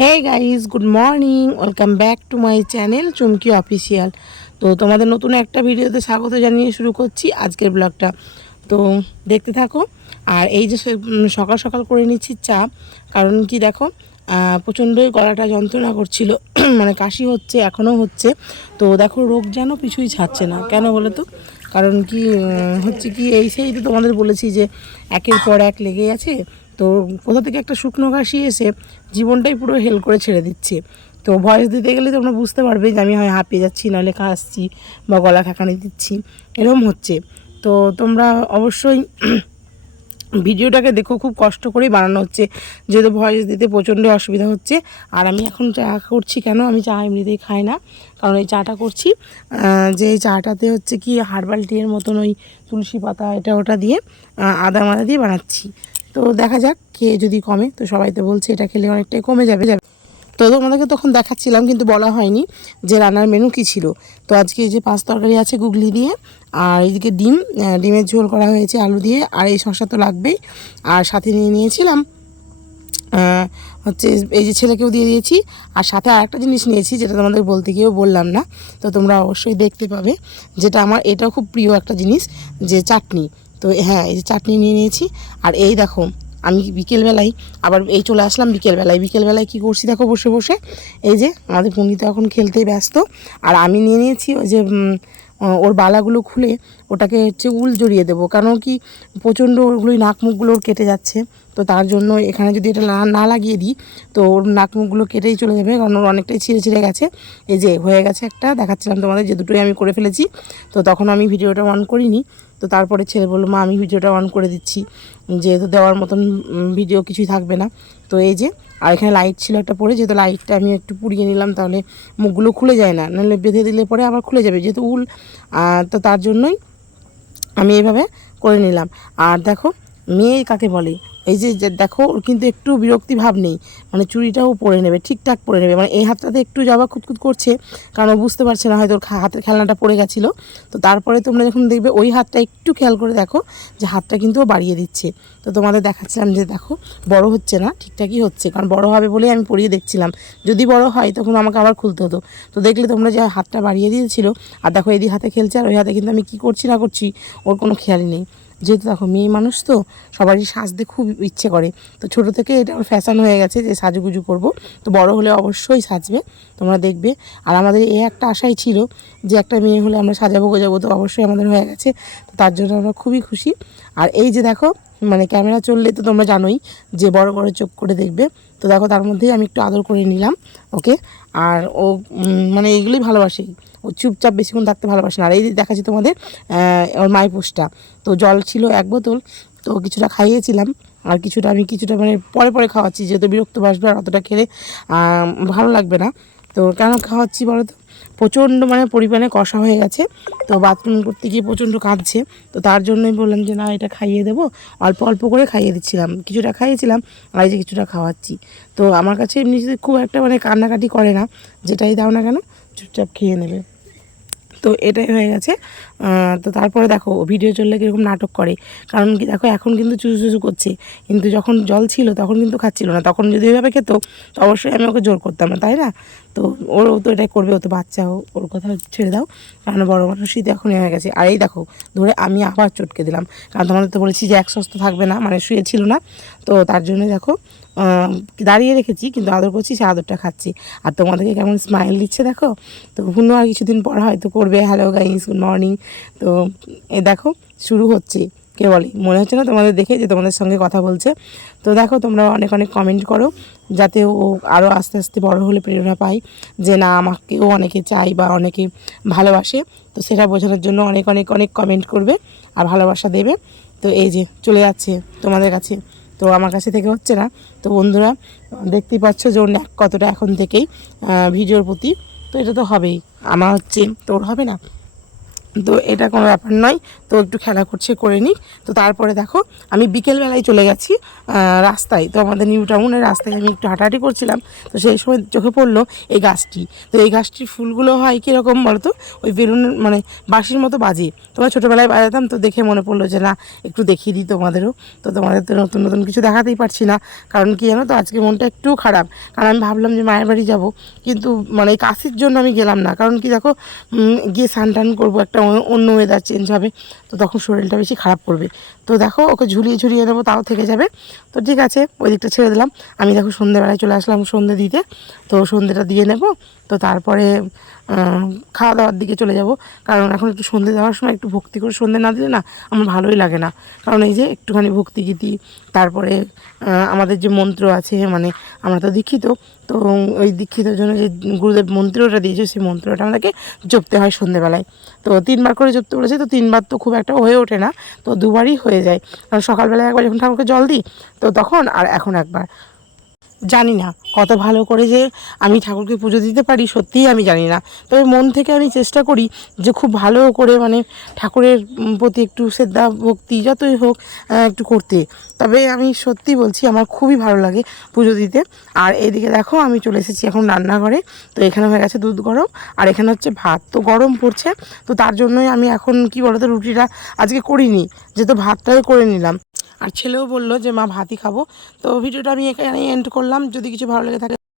Hey guys, good morning, welcome back to my channel Chumki official. তো তোমাদের নতুন একটা ভিডিওতে স্বাগত জানিয়ে শুরু করছি আজকের ব্লগটা। তো দেখতে থাকো। আর এই যে সকাল সকাল করে নিচ্ছি চা, কারণ কি দেখো প্রচণ্ডই গলাটা যন্ত্রণা করছিল মানে কাশি হচ্ছে, এখনও হচ্ছে। তো দেখো রোগ যেন কিছুই ছাড়ছে না, কেন বলো তো? কারণ কি হচ্ছে কি, এই সেই তো তোমাদের বলেছি যে একের পর এক লেগে আছে। তো কোথা থেকে একটা শুকনো কাশি এসে জীবনটাই পুরো হেল করে ছেড়ে দিচ্ছে। তো ভয়েস দিতে গেলে তোমরা বুঝতে পারবে যে আমি হয় হাঁপিয়ে যাচ্ছি, নাহলে কাশছি বা গলা খাঁকানি দিচ্ছি, এরকম হচ্ছে। তো তোমরা অবশ্যই ভিডিওটাকে দেখো, খুব কষ্ট করেই বানানো হচ্ছে, যেহেতু ভয়েস দিতে প্রচণ্ড অসুবিধা হচ্ছে। আর আমি এখন চা করছি, কেন আমি চা এমনিতেই খাই না, কারণ এই চাটা করছি যে এই চাটাতে হচ্ছে কি হার্বাল টিয়ের মতন ওই তুলসী পাতা এটা ওটা দিয়ে আদা মাদা দিয়ে বানাচ্ছি। তো দেখা যাক, খেয়ে যদি কমে, তো সবাই তো বলছে এটা খেলে অনেকটাই কমে যাবে। তো তোমাদেরকে তখন দেখাচ্ছিলাম, কিন্তু বলা হয়নি যে রান্নার মেনু কী ছিল। তো আজকে যে পাঁচ তরকারি আছে গুগলি দিয়ে, আর এইদিকে ডিমের ঝোল করা হয়েছে আলু দিয়ে, আর এই শসা তো লাগবেই। আর সাথে নিয়ে নিয়েছিলাম হচ্ছে এই যে ছেলেকেও দিয়ে দিয়েছি। আর সাথে আরেকটা জিনিস নিয়েছি, যেটা তোমাদের বলতে গিয়েও বললাম না, তো তোমরা অবশ্যই দেখতে পাবে, যেটা আমার এটাও খুব প্রিয় একটা জিনিস, যে চাটনি। তো হ্যাঁ, এই যে চাটনি নিয়ে নিয়েছি। আর এই দেখো, আমি বিকেলবেলায় আবার এই চলে আসলাম বিকেলবেলায় কী করছি দেখো, বসে বসে এই যে আমাদের পুনিত এখন খেলতেই ব্যস্ত। আর আমি নিয়ে নিয়েছি ওই যে ওর বালাগুলো খুলে ওটাকে হচ্ছে উল জড়িয়ে দেবো, কারণ কি প্রচণ্ড ওগুলোই নাক মুখগুলো ওর কেটে যাচ্ছে। তো তার জন্য এখানে যদি এটা না লাগিয়ে দিই, তো ওর নাক মুখগুলো কেটেই চলে যাবে, কারণ ওর অনেকটাই ছিঁড়ে গেছে। এই যে হয়ে গেছে একটা, দেখাচ্ছিলাম তোমাদের যে দুটোই আমি করে ফেলেছি। তো তখন আমি ভিডিওটা অন করিনি। তো তারপরে ছেলে বললো, মা আমি ভিডিওটা অন করে দিচ্ছি, যেহেতু দেওয়ার মতন ভিডিও কিছুই থাকবে না। তো এই যে, আর এখানে লাইট ছিল একটা পরে, যেহেতু লাইটটা আমি একটু পুড়িয়ে নিলাম, তাহলে মুখগুলো খুলে যায় না, নাহলে বেঁধে দিলে পরে আবার খুলে যাবে, যেহেতু উল। তো তার জন্যই আমি এইভাবে করে নিলাম। আর দেখো, মেয়ে কাকে বলে, এই যে দেখো ওর কিন্তু একটু বিরক্তি ভাব নেই, মানে চুড়িটাও পরে নেবে, ঠিকঠাক পরে নেবে। মানে এই হাতটাতে একটু জবা খুঁতখুত করছে, কারণ ও বুঝতে পারছে না হয়তো ওর হাতের খেলনাটা পড়ে গেছিলো। তো তারপরে তোমরা যখন দেখবে ওই হাতটা একটু খেয়াল করে দেখো, যে হাতটা কিন্তু ও বাড়িয়ে দিচ্ছে। তো তোমাদের দেখাচ্ছিলাম যে দেখো বড় হচ্ছে না, ঠিকঠাকই হচ্ছে, কারণ বড় হবে বলেই আমি পরিয়ে দেখছিলাম, যদি বড় হয় তখন আমাকে আবার খুলতে হতো। তো দেখলে তোমরা যে হাতটা বাড়িয়ে দিয়েছিল, আর দেখো এদিকে হাতে খেলছে, আর ওই হাতে কিন্তু আমি কী করছি না করছি ওর কোনো খেয়ালই নেই। যেহেতু দেখো মেয়ে মানুষ, তো সবারই সাজতে খুব ইচ্ছে করে। তো ছোটো থেকে এটা ওর ফ্যাশন হয়ে গেছে যে সাজুগুজু করব। তো বড় হলে অবশ্যই সাজবে, তোমরা দেখবে। আর আমাদের এই একটা আশাই ছিল যে একটা মেয়ে হলে আমরা সাজাবো গোজাবো, তো অবশ্যই আমাদের হয়ে গেছে। তো তার জন্য আমরা খুবই খুশি। আর এই যে দেখো, মানে ক্যামেরা চললে তো তোমরা জানোই যে বড় বড় চোখ করে দেখবে। তো দেখো তার মধ্যেই আমি একটু আদর করে নিলাম ওকে। আর ও মানে এইগুলোই ভালোবাসে, ও চুপচাপ বেশিক্ষণ থাকতে ভালোবাসে না। আর এই দেখাচ্ছি তোমাদের ওর মাইপোসটা। তো জল ছিল এক বোতল, তো কিছুটা খাইয়েছিলাম, আর কিছুটা মানে পরে খাওয়াচ্ছি, যেহেতু বিরক্ত বাসবে, আর অতটা খেলে ভালো লাগবে না। তো কেন খাওয়াচ্ছি বলো তো, প্রচণ্ড মানে পরিমাণে কষা হয়ে গেছে, তো বাথরুম করতে গিয়ে প্রচণ্ড কাঁদছে। তো তার জন্যই বললাম যে না, এটা খাইয়ে দেবো। অল্প অল্প করে খাইয়ে দিচ্ছিলাম, কিছুটা খাইয়েছিলাম, আর এই যে কিছুটা খাওয়াচ্ছি। তো আমার কাছে এমনি খুব একটা মানে কান্নাকাটি করে না, যেটাই দাও না কেন চুপচাপ খেয়ে নেবে। তো এটাই হয়ে গেছে। তো তারপরে দেখো ভিডিও চললে কীরকম নাটক করে, কারণ কি দেখো এখন কিন্তু চুচু করছে, কিন্তু যখন জল ছিল তখন কিন্তু খাচ্ছিল না। তখন যদি ওইভাবে খেত, তো অবশ্যই আমি ওকে জোর করতাম না, তাই না? তো ওরও তো এটাই করবে, ও তো বাচ্চা, ওর কথা ছেড়ে দাও, কারণ বড় মানুষই তো এখনই হয়ে গেছে। আর এই দেখো ধরে আমি আবার চটকে দিলাম, কারণ তোমাদের তো বলেছি যে এক সস্ত থাকবে না, মানে শুয়েছিল না। তো তার জন্য দেখো দাঁড়িয়ে রেখেছি, কিন্তু আদর করছি, সে আদরটা খাচ্ছি। আর তোমাদেরকে কেমন স্মাইল দিচ্ছে দেখো। তো হুনু আর কিছুদিন পর হয়তো করবে হ্যালো গাইস, গুড মর্নিং। তো এ দেখো শুরু হচ্ছে, কে বলে মনে হচ্ছে না তোমাদের দেখে যে তোমাদের সঙ্গে কথা বলছে। তো দেখো তোমরা অনেক অনেক কমেন্ট করো, যাতে ও আরও আস্তে আস্তে বড় হলে প্রেরণা পায়, যে না আমাকেও অনেকে চাই বা অনেকে ভালোবাসে। তো সেটা বোঝানোর জন্য অনেক অনেক অনেক কমেন্ট করবে আর ভালোবাসা দেবে। তো এই যে চলে যাচ্ছে তোমাদের কাছে, তো আমার কাছে থেকে হচ্ছে না। তো বন্ধুরা দেখতেই পাচ্ছ যে ওর কতটা এখন থেকেই ভিডিওর প্রতি। তো এটা তো হবেই, আমার হচ্ছে তোর হবে না। তো এটা কোনো ব্যাপার নয়, তো একটু খেলা করছে করে নিক। তো তারপরে দেখো আমি বিকেলবেলায় চলে গেছি রাস্তায়, তো আমাদের নিউ টাউনের রাস্তায় আমি একটু হাঁটাহাঁটি করছিলাম। তো সেই সময় চোখে পড়লো এই গাছটি। তো এই গাছটির ফুলগুলো হয় কীরকম বলো তো, ওই বেলুন মানে বাঁশির মতো বাজে। তোমরা ছোটোবেলায় বাজাতাম, তো দেখে মনে পড়লো যে না একটু দেখিয়ে দিই তোমাদেরও। তো তোমাদের তো নতুন নতুন কিছু দেখাতেই পারছি না, কারণ কি জানো তো আজকে মনটা একটু খারাপ। কারণ আমি ভাবলাম যে মায়ের বাড়ি যাব, কিন্তু মানে কাশির জন্য আমি গেলাম না। কারণ কি দেখো গিয়ে স্নান টান করবো, একটা অন্য ওয়েদার চেঞ্জ হবে, তো তখন শরীরটা বেশি খারাপ করবে। তো দেখো ওকে ঝুলিয়ে ঝুলিয়ে নেবো, তাও থেকে যাবে। তো ঠিক আছে, ওই দিকটা ছেড়ে দিলাম। আমি দেখো সন্ধ্যেবেলায় চলে আসলাম সন্ধ্যে দিতে। তো সন্ধ্যেটা দিয়ে নেব, তো তারপরে খাওয়া দাওয়ার দিকে চলে যাব। কারণ এখন একটু সন্ধ্যে দেওয়ার সময় একটু ভক্তি করে সন্ধ্যে না দিলে না আমার ভালোই লাগে না। কারণ এই যে একটুখানি ভক্তি গীতি, তারপরে আমাদের যে মন্ত্র আছে, মানে আমরা তো দীক্ষিত, তো ওই দীক্ষিতের জন্য যে গুরুদেব মন্ত্রটা দিয়েছে সেই মন্ত্রটা আমাদেরকে জপতে হয় সন্ধ্যেবেলায়। তো 3বার করে জপতে বলেছে, তো 3বার তো খুব একটা হয়ে ওঠে না, তো 2বারই হয়ে যায়। কারণ সকালবেলায় একবার যখন ঠাকুরকে জল দিই তো তখন, আর এখন একবার। জানি না কত ভালো করে যে আমি ঠাকুরকে পুজো দিতে পারি, সত্যিই আমি জানি না। তবে মন থেকে আমি চেষ্টা করি যে খুব ভালো করে মানে ঠাকুরের প্রতি একটু শ্রদ্ধা ভক্তি যতই হোক একটু করতে। তবে আমি সত্যি বলছি আমার খুবই ভালো লাগে পুজো দিতে। আর এইদিকে দেখো আমি চলে এসেছি এখন রান্নাঘরে। তো এখানে হয়ে গেছে দুধ গরম, আর এখানে হচ্ছে ভাত। তো গরম পড়ছে, তো তার জন্যই আমি এখন কি বলতো রুটিটা আজকে করিনি, যেহেতু ভাতটাই করে নিলাম। আর ছেলেও বললো যে মা ভাতই খাবো। তো ভিডিওটা আমি এখানে এন্ড করলাম। যদি কিছু ভালো লেগে থাকে